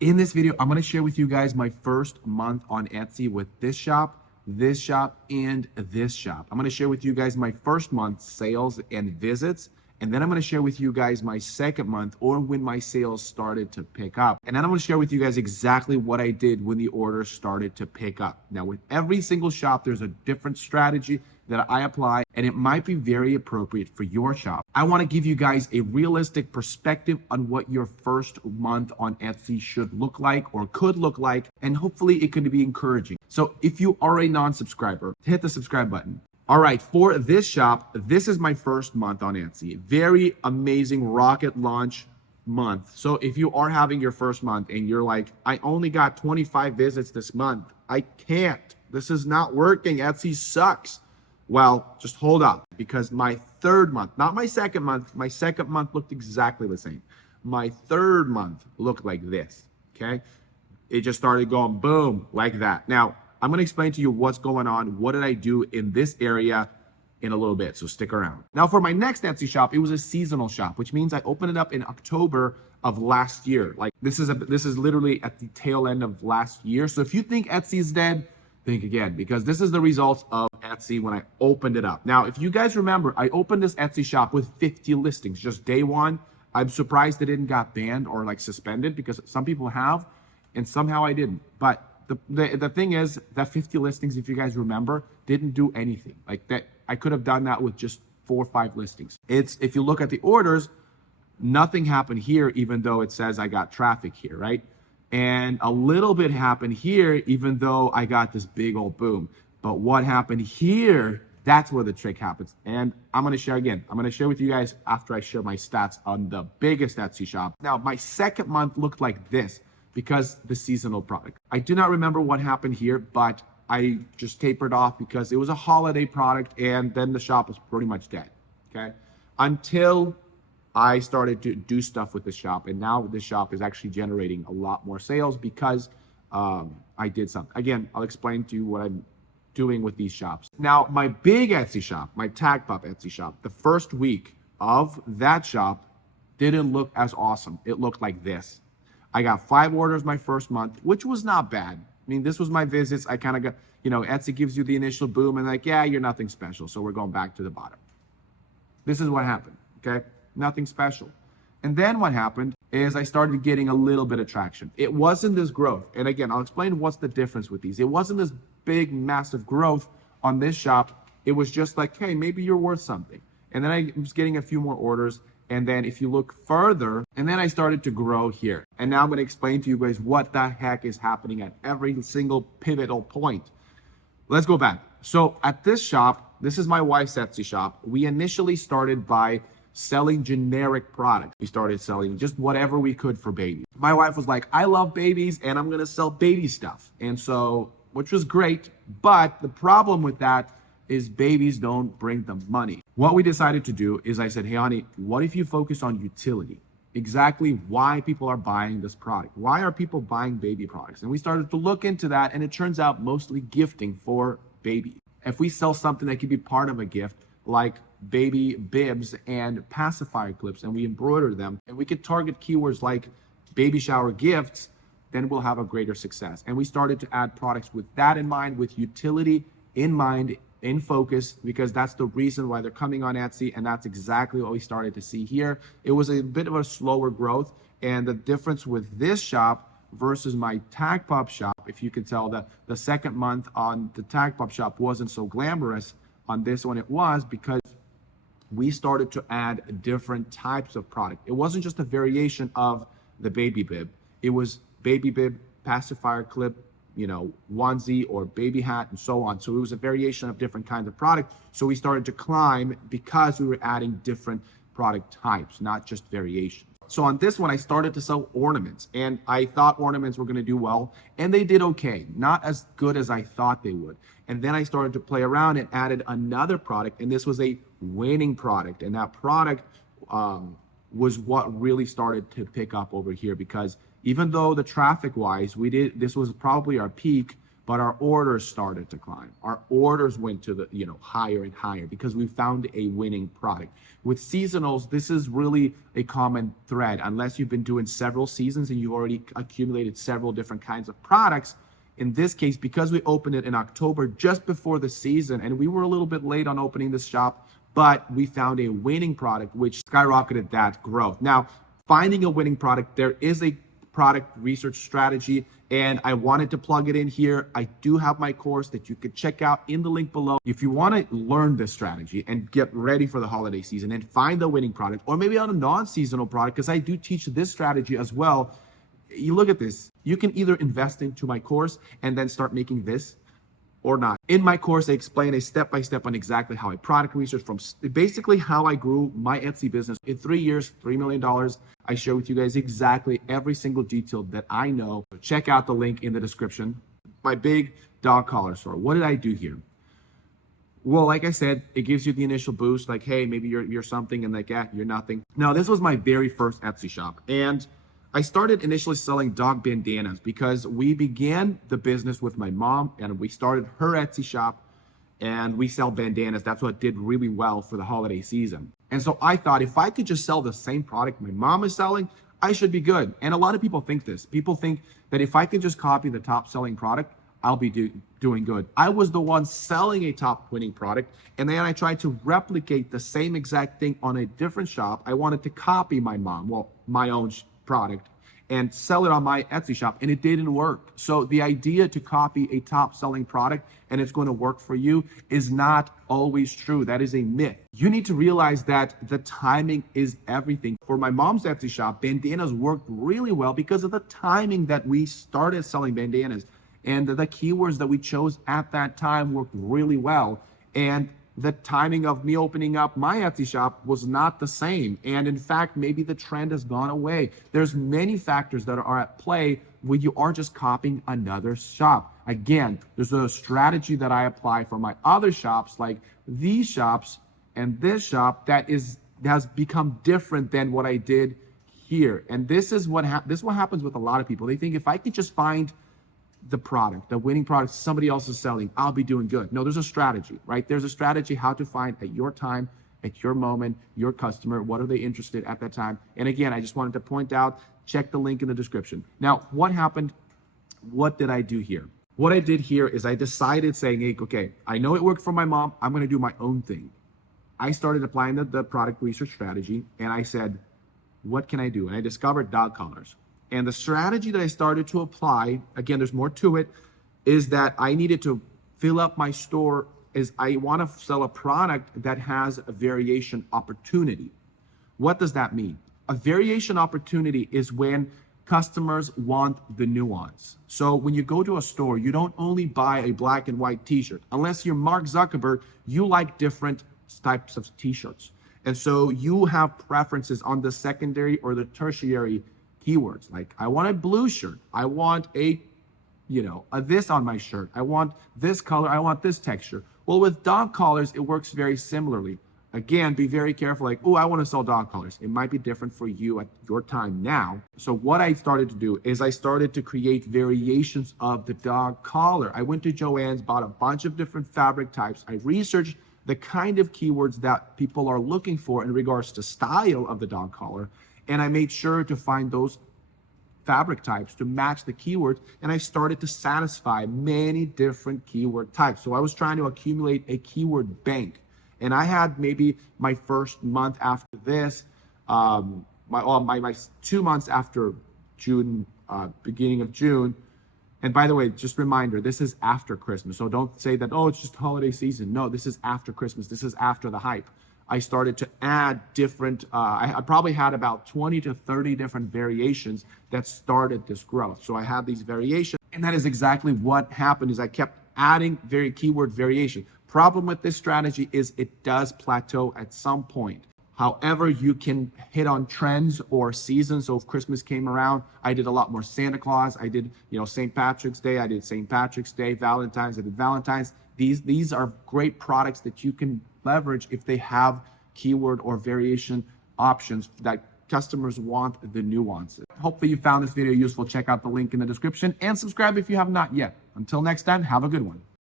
In this video, I'm going to share with you guys my first month on Etsy with this shop, and this shop. I'm going to share with you guys my first month sales and visits, and then I'm going to share with you guys my second month or when my sales started to pick up. And then I'm going to share with you guys exactly what I did when the orders started to pick up. Now, with every single shop, there's a different strategy that I apply, and it might be very appropriate for your shop. I want to give you guys a realistic perspective on what your first month on Etsy should look like or could look like, and hopefully it could be encouraging. So if you are a non-subscriber, hit the subscribe button. All right, for this shop, this is my first month on Etsy. Very amazing rocket launch month. So if you are having your first month and you're like, I only got 25 visits this month, I can't. This is not working. Etsy sucks. Well, just hold up, because my third month, not my second month looked exactly the same. My third month looked like this, okay? It just started going boom, like that. Now, I'm gonna explain to you what's going on, what did I do in this area in a little bit, so stick around. Now, for my next Etsy shop, it was a seasonal shop, which means I opened it up in October of last year. Like this is literally at the tail end of last year. So if you think Etsy is dead, think again, because this is the results of Etsy when I opened it up. Now, if you guys remember, I opened this Etsy shop with 50 listings, just day one. I'm surprised it didn't got banned or like suspended, because some people have, and somehow I didn't. But the thing is that 50 listings, if you guys remember, didn't do anything. Like that, I could have done that with just 4 or 5 listings. If you look at the orders, nothing happened here, even though it says I got traffic here, right? And a little bit happened here, even though I got this big old boom. But what happened here, that's where the trick happens. And I'm going to share again. I'm going to share with you guys after I share my stats on the biggest Etsy shop. Now, my second month looked like this because the seasonal product. I do not remember what happened here, but I just tapered off because it was a holiday product, and then the shop was pretty much dead, okay? Until I started to do stuff with the shop, and now this shop is actually generating a lot more sales because I did something. Again, I'll explain to you what I'm doing with these shops. Now, my big Etsy shop, my Tag Pop Etsy shop, the first week of that shop didn't look as awesome. It looked like this. I got 5 orders my first month, which was not bad. I mean, this was my visits. I kind of got, Etsy gives you the initial boom and like, yeah, you're nothing special. So we're going back to the bottom. This is what happened, okay? Nothing special. And then what happened is I started getting a little bit of traction. It wasn't this growth. And again, I'll explain what's the difference with these. It wasn't this big, massive growth on this shop. It was just like, hey, maybe you're worth something. And then I was getting a few more orders. And then if you look further, and then I started to grow here. And now I'm going to explain to you guys what the heck is happening at every single pivotal point. Let's go back. So at this shop, this is my wife's Etsy shop. We initially started by selling generic products. We started selling just whatever we could for babies. My wife was like, I love babies and I'm gonna sell baby stuff. And so, which was great, but the problem with that is babies don't bring the money. What we decided to do is I said, hey, honey, what if you focus on utility? Exactly why people are buying this product. Why are people buying baby products? And we started to look into that, and it turns out mostly gifting for baby. If we sell something that could be part of a gift, like baby bibs and pacifier clips, and we embroider them, and we could target keywords like baby shower gifts, then we'll have a greater success. And we started to add products with that in mind, with utility in mind, in focus, because that's the reason why they're coming on Etsy, and that's exactly what we started to see here. It was a bit of a slower growth, and the difference with this shop versus my Tag Pop shop, if you could tell, that the second month on the Tag Pop shop wasn't so glamorous. On this one it was, because we started to add different types of product. It wasn't just a variation of the baby bib. It was baby bib, pacifier clip, onesie or baby hat, and so on. So it was a variation of different kinds of product. So we started to climb because we were adding different product types, not just variations. So on this one, I started to sell ornaments, and I thought ornaments were going to do well, and they did okay. Not as good as I thought they would. And then I started to play around and added another product, and this was a winning product. And that product was what really started to pick up over here, because even though the traffic wise, this was probably our peak, but our orders started to climb. Our orders went to the, higher and higher because we found a winning product. With seasonals, this is really a common thread. Unless you've been doing several seasons and you've already accumulated several different kinds of products, in this case, because we opened it in October, just before the season, and we were a little bit late on opening this shop, but we found a winning product, which skyrocketed that growth. Now, finding a winning product, there is a product research strategy, and I wanted to plug it in here. I do have my course that you could check out in the link below. If you want to learn this strategy and get ready for the holiday season and find the winning product, or maybe on a non-seasonal product, because I do teach this strategy as well. You look at this, you can either invest into my course and then start making this or not. In my course, I explain a step-by-step on exactly how I product research from basically how I grew my Etsy business. In 3 years, $3 million, I share with you guys exactly every single detail that I know. Check out the link in the description. My big dog collar store. What did I do here? Well, like I said, it gives you the initial boost, like, hey, maybe you're something, and like, yeah, you're nothing. Now, this was my very first Etsy shop, and I started initially selling dog bandanas because we began the business with my mom, and we started her Etsy shop, and we sell bandanas. That's what did really well for the holiday season. And so I thought, if I could just sell the same product my mom is selling, I should be good. And a lot of people think this. People think that if I can just copy the top selling product, I'll be doing good. I was the one selling a top winning product, and then I tried to replicate the same exact thing on a different shop. I wanted to copy my mom, well, my own product, and sell it on my Etsy shop, and it didn't work. So the idea to copy a top selling product and it's going to work for you is not always true. That is a myth. You need to realize that the timing is everything. For my mom's Etsy shop, bandanas worked really well because of the timing that we started selling bandanas, and the keywords that we chose at that time worked really well. And the timing of me opening up my Etsy shop was not the same. And in fact, maybe the trend has gone away. There's many factors that are at play when you are just copying another shop. Again, there's a strategy that I apply for my other shops, like these shops and this shop, that has become different than what I did here. And this is what happens with a lot of people. They think if I could just find the product, the winning product somebody else is selling, I'll be doing good. No, there's a strategy, right? There's a strategy how to find at your time, at your moment, your customer, what are they interested at that time. And again, I just wanted to point out, check the link in the description. Now, what happened? What did I do here? What I did here is I decided saying, hey, okay, I know it worked for my mom. I'm going to do my own thing. I started applying the product research strategy, and I said, what can I do? And I discovered dog collars. And the strategy that I started to apply, again, there's more to it, is that I needed to fill up my store. Is I want to sell a product that has a variation opportunity. What does that mean? A variation opportunity is when customers want the nuance. So when you go to a store, you don't only buy a black and white t-shirt. Unless you're Mark Zuckerberg, you like different types of t-shirts. And so you have preferences on the secondary or the tertiary keywords. Like, I want a blue shirt. I want a this on my shirt. I want this color. I want this texture. Well, with dog collars, it works very similarly. Again, be very careful. Like, oh, I want to sell dog collars. It might be different for you at your time now. So what I started to do is I started to create variations of the dog collar. I went to Joann's, bought a bunch of different fabric types. I researched the kind of keywords that people are looking for in regards to style of the dog collar. And I made sure to find those fabric types to match the keywords. And I started to satisfy many different keyword types. So I was trying to accumulate a keyword bank. And I had maybe my first month after this, my 2 months after June, beginning of June. And by the way, just a reminder, this is after Christmas. So don't say that, oh, it's just holiday season. No, this is after Christmas. This is after the hype. I started to add different, I probably had about 20 to 30 different variations that started this growth. So I had these variations, and that is exactly what happened. Is I kept adding keyword variation. Problem with this strategy is it does plateau at some point. However, you can hit on trends or seasons. So if Christmas came around, I did a lot more Santa Claus. I did, St. Patrick's Day. I did St. Patrick's Day. Valentine's. I did Valentine's. These are great products that you can leverage if they have keyword or variation options that Customers want the nuances. Hopefully you found this video useful. Check out the link in the description and subscribe if you have not yet. Until next time, have a good one.